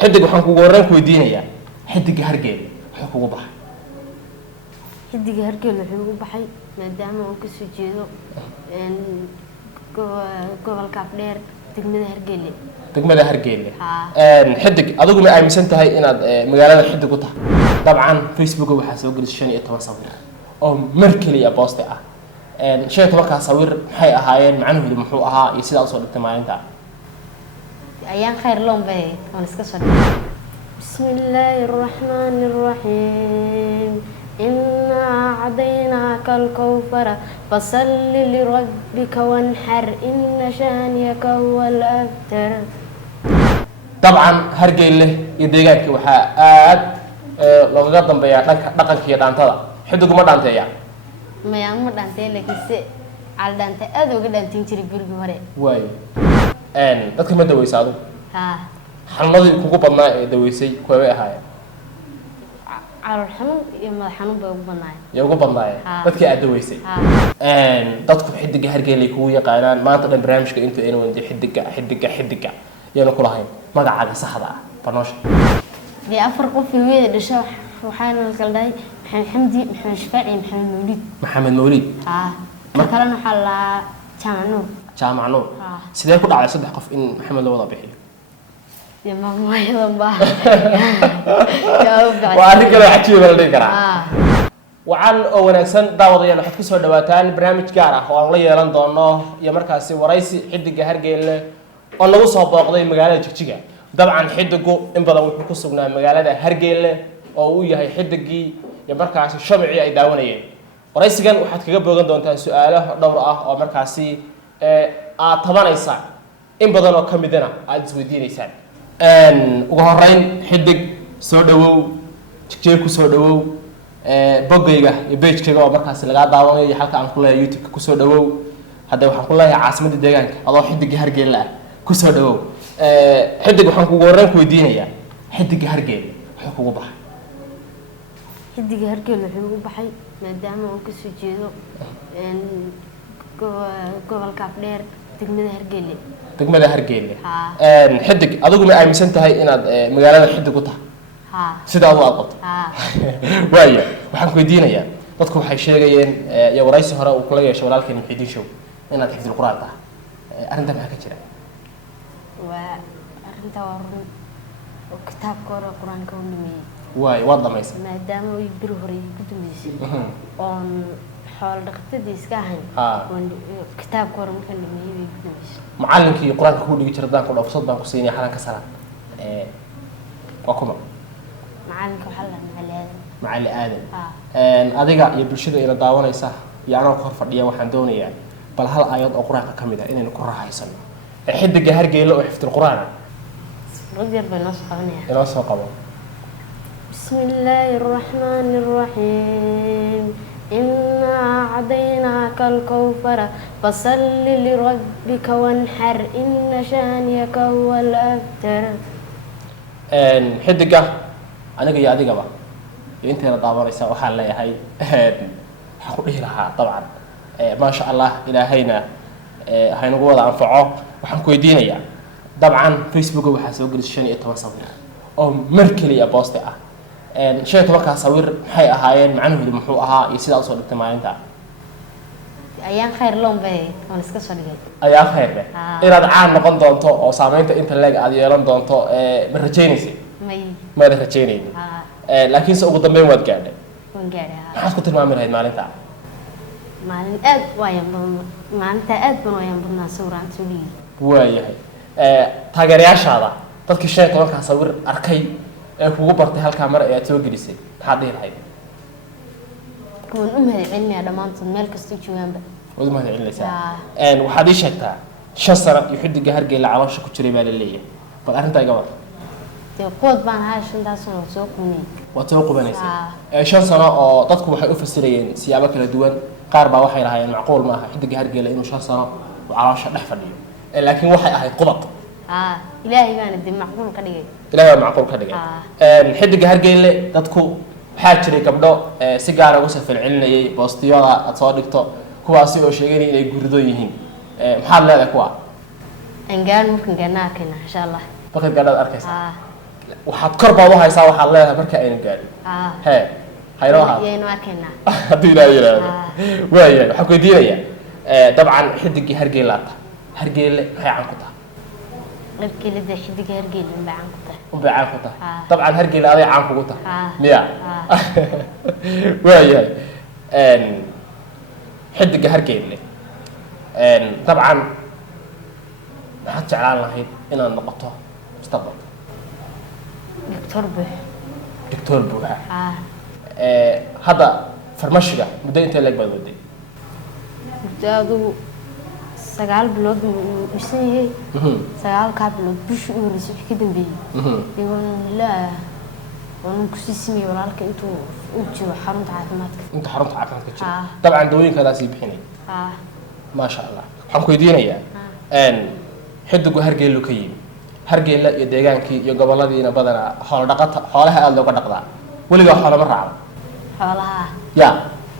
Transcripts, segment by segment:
xidig waxaan kugu horreyn ku weydiinayaa xidigga hargeyl wuxuu kugu baxay xidigga hargeyl wuxuu ugu baxay maadaama uu ka soo jeedo gobolka Afdheer degmada hargeyl xidig adigu ma aaminsan tahay inaad magaalada xidig u tahay dabcan Facebook waxaa soo gelisay 15 sawir oo mar kaliya booste ah sheekh markaa sawir maxay ahaayeen macnuhu muxuu ahaa iyo sida soo dhigtay maalinta ayaan khayr loon bay oo iska soo dhigay bismillaahir rahmaanir rahiim inna a'daynaka al-kawthara fasalli li rabbika wanhar inna shaniyaka huwal abtar dabcan hargeyl iyo deegaankii waxa aad looga dambeeyaa dhaqanka iyo dhaantada xidig uma dhaanteeya ma dhaantay laakiin si al dhaantay aad uga dhaantin jiray burgi hore way dadka ma daweysaado xanuunadii kugu badnaa ee daweysay kuwa way ahaayeen calool xanuun iyo madax xanuun bay ugu badnaayeen ugu badnaayeen dadkii aad daweysay dadku xidigga hargeyl ay kugu yaqaanaan maanta dhan barnaamijka inta aynu wadi xidigga yana ku lahayn magacaaga saxda ah barnoosha dee afar qof weeyda dhashay waxaana la kala dhahay محمد حمدي محمد شفاعي محمد مولد كلنا حلا جامع نور سيدي كل على صدق قف إن محمد لو وضع بحي يا ماما يا ضبا وأنا كذا حكي ولا كذا وعن ونكسن داود يلا حد كسر دواتان برنامج جارة والله يلان دونه يا مركز ورئيس حد الجهر جيل الله وصاب قضية مجالات تشجع طبعا حدكو إن بدو كسبنا مجالات هرجيل أو يهي حدكي يا مركز الشمعي أي داونيين ورئيس كان واحد كجاب بيقول دون سؤاله دورة أو مركزي طبعا يساع إن بدنا كم بدنا عاد سويدين يساع وهرين حدك سودو تجيكو سودو بقية يبيج كجا مركز اللي قاعد داوني حلقة عن كلها يوتيوب كسودو هذا وحن كلها عاصمة الدجاج الله حدك هرجيل لا كسودو حدك وحن كورن كويدينيا حدك هرجيل حكوا بح xidig hargeyl wuxuu ugu baxay maadaama uu ka soo jeedo gobolka Afdheer degmada hargeyl xidig adigu ma aaminsan tahay inaad magaalada xidig u tahay sida aad u aqoonto waayo waxaan ku weydiinayaa dadku waxay sheegayeen ya waraysi hore uu kula yeeshay walaalkeen Muxiidiin Show inaad xifdil quraan tahay arrinta maxaa ka jira waa arrinta kitaabka quraanka uu nimay واي وضع ما يصير. ما دام يبرو هري كتب يصير. on حال دقتي إسكاهن. كتاب كورم كان لمية كتب يصير. معلم كي قرآن كله يجري دان كله أبسط دان كسيني حنا كسران. وكم. معلم كحلا معلم آدم. أديك يبرشيد إلى داونا يسح يعني أخر فردية وحندوني يعني. بل هل آيات القرآن كمية إن القرآن هيسن. حد الجهر جاي له يحفظ القرآن. رجل بنص قبنيه. بنص قبل. بسم الله الرحمن الرحيم إنا أعطيناك الكوثر فصل لربك وانحر إن شانيك هو الأبتر حدقة أنا جاي أديك بقى أنت أنا طبعا يسوي حالة هاي حقولي لها طبعا ما شاء الله إلى هاي نقول عن فعال وحنكوي دينيا طبعا فيسبوك وحاسوق للشانية تواصل أو مركلي بوستة sheekh markaa sawir maxay ahaayeen macnuhu muxuu ahaa iyo sida soo dhigtay maalinta ayaan khayr loon bay oo iska soo dhigay ayaan khayr bay inaad caan noqon doonto oo saameynta inta leeg aad yeelan doonto ma rajaynaysid ma rajaynaysid laakiin se ugu dambeyn waad gaadhay maxaad ku tilmaami lahayd maalinta maalin aad maalinta aad baan badnaa sawiraan soo dhigay waayahay taageerayaashaada dadkii sheekh markaa sawir arkay kugu bartay halka mar ay soo gelisay maxaad dhihi كون أمها علمي على مانتو مالك استوجوان بقى. وأمها علمي سا. وحدي شكتا شصرة يحد الجهر جل على شكو تشري بالليل. فالأنت يا جماعة. تقود بان هاي شن داسون وسوق مني. وتوقف بنيسي. شصرة تذكر وحي أوف السريين سيابك الدول قاربة وحي لها يعني معقول ما حد الجهر جل إنه شصرة وعلى شر نحفر ليه. لكن وحي هاي قبط. إلهي ما ندي معقول كديه. إلهي معقول كديه. حد الجهر جل تذكر حاجري قبله سيجارة وصف العلني باستياء أتصادقته كواسي وشيء إني جردويهين محل هذا كوا إن قال ممكن جناكنا إن شاء الله bakad gaadhaad arkaysaa waxaad kor baad u haysaa waxaad leedahay marka aynu gaadhin hee haynoo ahaa yaynu arkaynaa hadduu ilaahay yidhaahdo waayahay waxaan ku weydiinayaa dabcan xidigii hargeylaata hargeyle maxay caan ku tahay hargeylada xidiga hargeyle unbay caan ku tahay unbay caan ku tahay dabcan hargeyle aday caan kugu tahay miya waayahay xidiga hargeyle dabcan maxaad jeclaan lahayd inaad noqoto mustaqbalka doctor buuxa hadda farmashiga muddo intee leeg baad waday muddo adigu 9 bilood uu dhisan yahay 9 bilood bishii u horeysay wixii ka dambeeyay ilaa waan ku siismay walaalka intuu u jiro xarunta caafimaadka inta xarunta caafimaadka jiro dabcan dawooyinkadaas ay bixinay ma sha Allah waxaan ku weydiinayaa xidigu hargeylo ka yimi hargeyla iyo deegaankii iyo goboladiina badanaa xoolo dhaqata xoolaha aad looga dhaqdaa weligaa xoolo ma raacdo xoolaha ya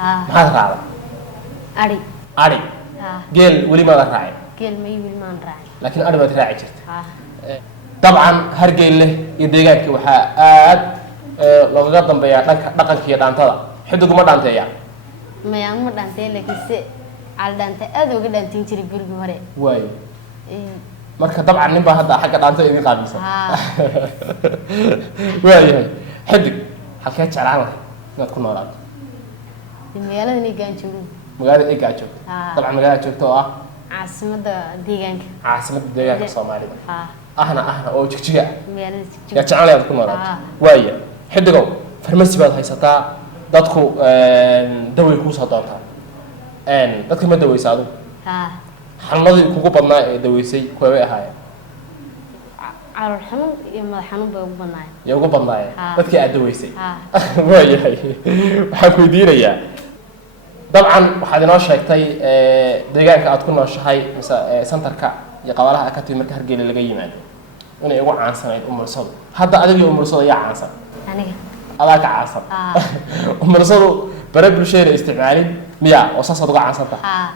maxaad raacda ari geel weli maada raacin geel may weli maan raacin laakiin ari baad raaci jirta dabcan hargeyle iyo deegaankii waxaa aad loogaga dambeeyaa dhanka dhaqanka iyo dhaantada xidigu ma dhaanteeya mayaan ma dhaantee laakiin se al dhaanta aad uga dhaantiin jiray berigii hore waayo marka dabcan nin baa hadda xagga dhaantada idin qaabilsan waayahay xidig halkee jeclaan lahay inaad ku noolaato magaalada Eegaan joogto magaalada Eegaan joogto dabcan magaalada joogto oo ah caasimada deegaanka Soomaalida ahna oo jigjiga magaalada jigjiga ya jeclaan lahayd ku noolaato waaya xidigow farmasi baad haysataa dadku daway ku soo doontaa dadka ma dawaysa adigu xanuunadii kugu badnaa ee daweysay kuwee ahaayeen calool xanuun iyo madax xanuun bay ugu badnaayeen yaa ugu badnaayeen dadkii aad daweysay waayahay waxaan ku weydiinayaa dabcan waxaad inoo sheegtay deegaanka aad ku nooshahay mise santarka iyo qabalaha ka timid marka hargeyla laga yimaado inay ugu caansanayd umursadu hadda adiga iyo umursadu ayaa caansan aniga adaa ka caansan umursadu bare bulshada isticmaalin miya oo saasaad uga caansan tahay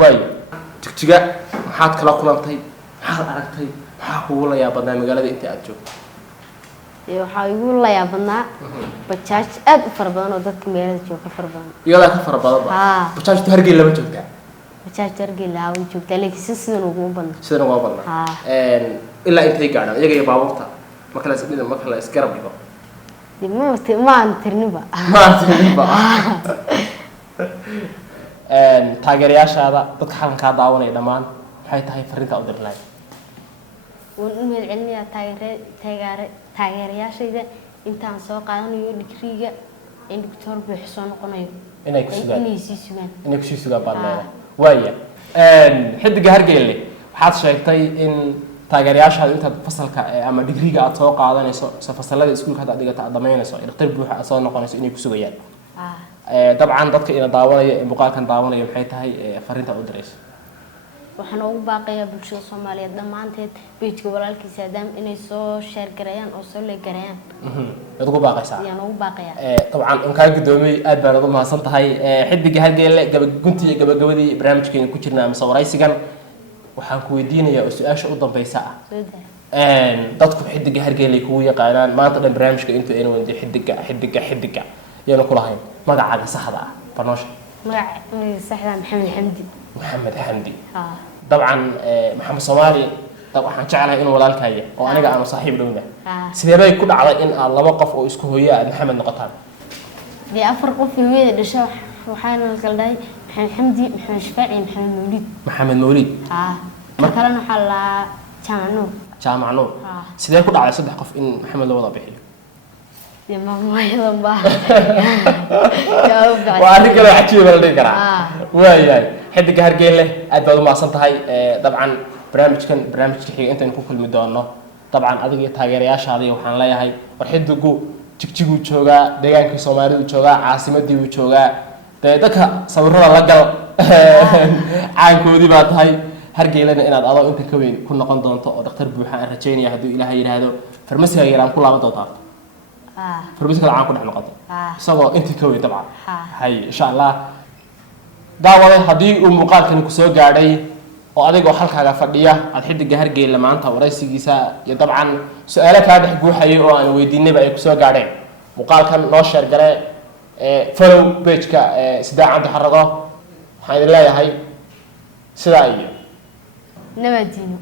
waayo jigjiga maxaad kala kulantay maxaad aragtay maxaa kugu la yaabadnaa magaalada inta aad joogto waxaa igu la yaabadnaa bajaaj aad u fara badan oo dadka magaalada jooga fara badan iyadaa ka fara badan bajaajtu hargeyla lama joogtaa bajaajtu hargeyla way joogtaa laakiin sidan ugu badna ilaa intay gaadhaan iyaga iyo baabuurta marka la isgarab dhigo ma aan tirniba taageerayaashaada dadka xalankaa daawanaya dhammaan maxay tahay fariinta u dirlaay waan u mahadcelinayaa taageerayaashayda intaan soo qaadanayo digriga in doctor buux soo noqonayo inay ku sugaan inay kusii sugaan baad leedahay waaya xidiga hargeyle waxaad sheegtay in taageerayaashaada intaad fasalka ama digriga aad soo qaadanayso mise fasalada iskuulka hadda aad dhigata aad dhamaynayso dhaktar buuxa aad soo noqonayso inay ku sugayaan dabcan dadka ina daawanaya ee muuqaalkan daawanaya maxay tahay fariinta u dirayso waxaan ugu baaqayaa bulshada Soomaaliyeed dhamaanteed page-ka walaalkiisa aadam inay soo share gareeyaan oo soo leegarayaan aad ugu baaqaysaa yaan ugu baaqayaa dabcan in ka gudoomay aad baan ugu mahadsan tahay xidiga hargeyle gunti iyo gabagabadii barnaamijkeena ku jirnaa ama waraysigan waxaan ku weydiinayaa su'aasha u dambaysa dadku xidiga hargeyle kugu yaqaanaan maanta dhan barnaamijka intuu aynu weydiin xidiga yana ku lahayn magacaaga saxda ah barnoosha magacaaga saxda محمد حمدي طبعا محمد صومالي طبعا waxaan jeclahay inuu walaalkaayo oo aniga aan saaxiib dhowna sidee bay ku dhacday in aad laba qof oo isku hooyaa maxamed noqotaan de afar qof weeyada dhashay waxaana la galday maxamed xamdi maxamed shafaaci maxamed mawlid markalena waxa la jaamacno sidee ku dhacday saddex qof in maxamed loo wada bixiyo waa arrin kale cajiib la dhihi karaa waayahay xidiga hargeyle aad baad u mahadsan tahay dabcan barnaamijka xiga intaan ku kulmi doono dabcan adiga iyo taageerayaashaada waxaan leeyahay war xidigu jigjiguu joogaa deegaankii Soomaalidu joogaa caasimadii uu joogaa dadka sawirada la gal caankoodii baa tahay hargeylena inaad adoo inta ka weyn ku noqon doonto oo dhaktar buuxa aan rajaynaya hadduu ilaahay yiraahdo farmasiga yaraan ku laaban doontaa farmasiga aan ku dhex noqoto isagoo intii ka weyn dabcan hay insha Allah daawaday haddii uu muuqaalkani ku soo gaadhay oo adigoo halkaaga fadhiya aad xidiga hargeyla maanta waraysigiisa iyo dabcan su'aalo kaa dhex guuxayay oo aan weydiinayba ay kusoo gaadheen muuqaalkan noo sheer gare follow page-ka Sidaa Cabdi Xarago waxaan idin leeyahay sidaa iyo nabadgeenyo.